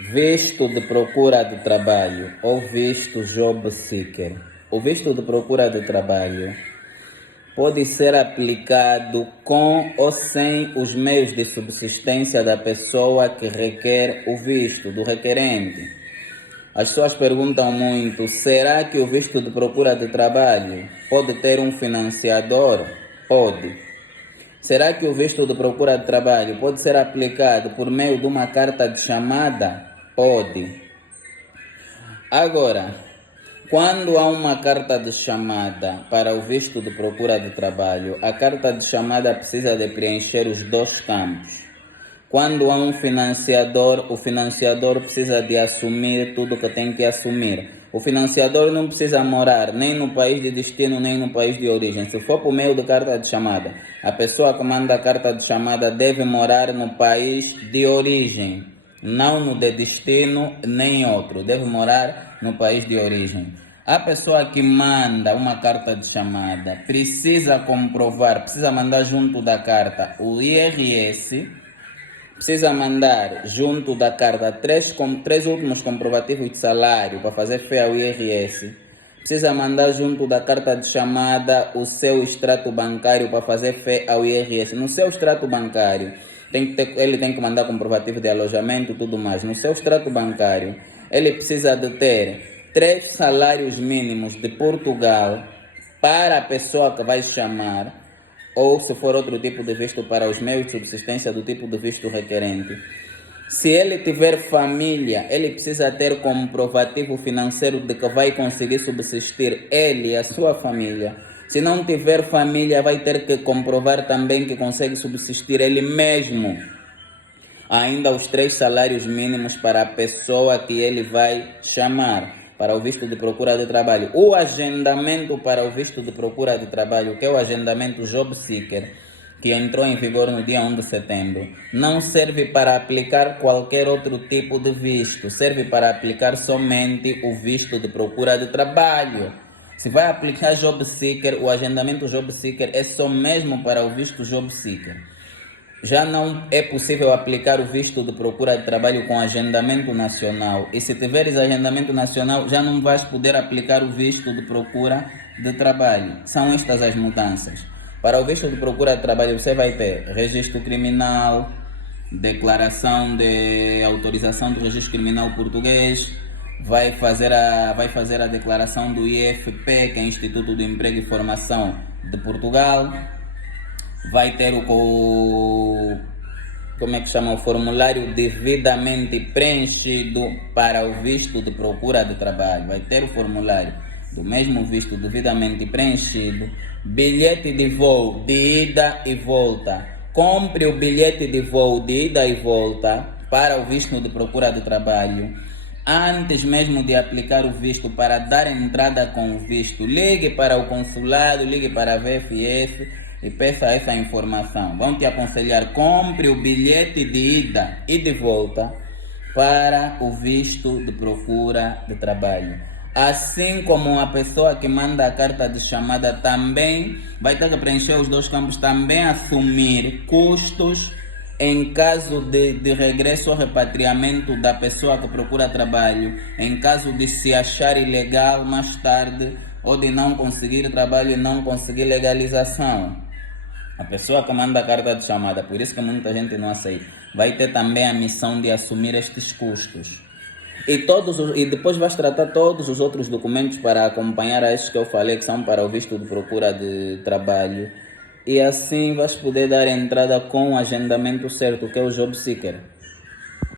Visto de procura de trabalho ou visto job seeker. O visto de procura de trabalho pode ser aplicado com ou sem os meios de subsistência da pessoa que requer o visto, do requerente. As pessoas perguntam muito: será que o visto de procura de trabalho pode ter um financiador? Pode. Será que o visto de procura de trabalho pode ser aplicado por meio de uma carta de chamada? Pode. Agora, quando há uma carta de chamada para o visto de procura de trabalho, a carta de chamada precisa de preencher os dois campos. Quando há um financiador, o financiador precisa de assumir tudo que tem que assumir. O financiador não precisa morar nem no país de destino, nem no país de origem. Se for por meio de carta de chamada, a pessoa que manda a carta de chamada deve morar no país de origem, não no de destino, nem outro. Deve morar no país de origem. A pessoa que manda uma carta de chamada precisa comprovar, precisa mandar junto da carta o IRS, precisa mandar junto da carta três últimos comprovativos de salário para fazer fé ao IRS. Precisa mandar junto da carta de chamada o seu extrato bancário para fazer fé ao IRS. No seu extrato bancário, ele tem que mandar comprovativo de alojamento e tudo mais. No seu extrato bancário, ele precisa de ter 3 salários mínimos de Portugal para a pessoa que vai chamar, ou se for outro tipo de visto para os meios de subsistência do tipo de visto requerente. Se ele tiver família, ele precisa ter comprovativo financeiro de que vai conseguir subsistir ele e a sua família. Se não tiver família, vai ter que comprovar também que consegue subsistir ele mesmo. Ainda os 3 salários mínimos para a pessoa que ele vai chamar para o visto de procura de trabalho. O agendamento para o visto de procura de trabalho, que é o agendamento Job Seeker, que entrou em vigor no dia 1 de setembro, não serve para aplicar qualquer outro tipo de visto, serve para aplicar somente o visto de procura de trabalho. Se vai aplicar Job Seeker, o agendamento Job Seeker é só mesmo para o visto Job Seeker. Já não é possível aplicar o visto de procura de trabalho com agendamento nacional. E se tiveres agendamento nacional, já não vais poder aplicar o visto de procura de trabalho. São estas as mudanças. Para o visto de procura de trabalho, você vai ter registro criminal, declaração de autorização do registro criminal português, vai fazer a declaração do IFP, que é Instituto do Emprego e Formação de Portugal, vai ter o formulário devidamente preenchido para o visto de procura de trabalho. Vai ter o formulário do mesmo visto devidamente preenchido, bilhete de voo de ida e volta. Compre o bilhete de voo de ida e volta para o visto de procura de trabalho. Antes mesmo de aplicar o visto, para dar entrada com o visto, ligue para o consulado, ligue para a VFS e peça essa informação. Vão te aconselhar: compre o bilhete de ida e de volta para o visto de procura de trabalho. Assim como a pessoa que manda a carta de chamada também vai ter que preencher os 2 campos, também assumir custos em caso de regresso ou repatriamento da pessoa que procura trabalho, em caso de se achar ilegal mais tarde ou de não conseguir trabalho e não conseguir legalização. A pessoa que manda a carta de chamada, por isso que muita gente não aceita, vai ter também a missão de assumir estes custos. E depois vais tratar todos os outros documentos para acompanhar a estes que eu falei, que são para o visto de procura de trabalho. E assim vais poder dar entrada com o agendamento certo, que é o Job Seeker.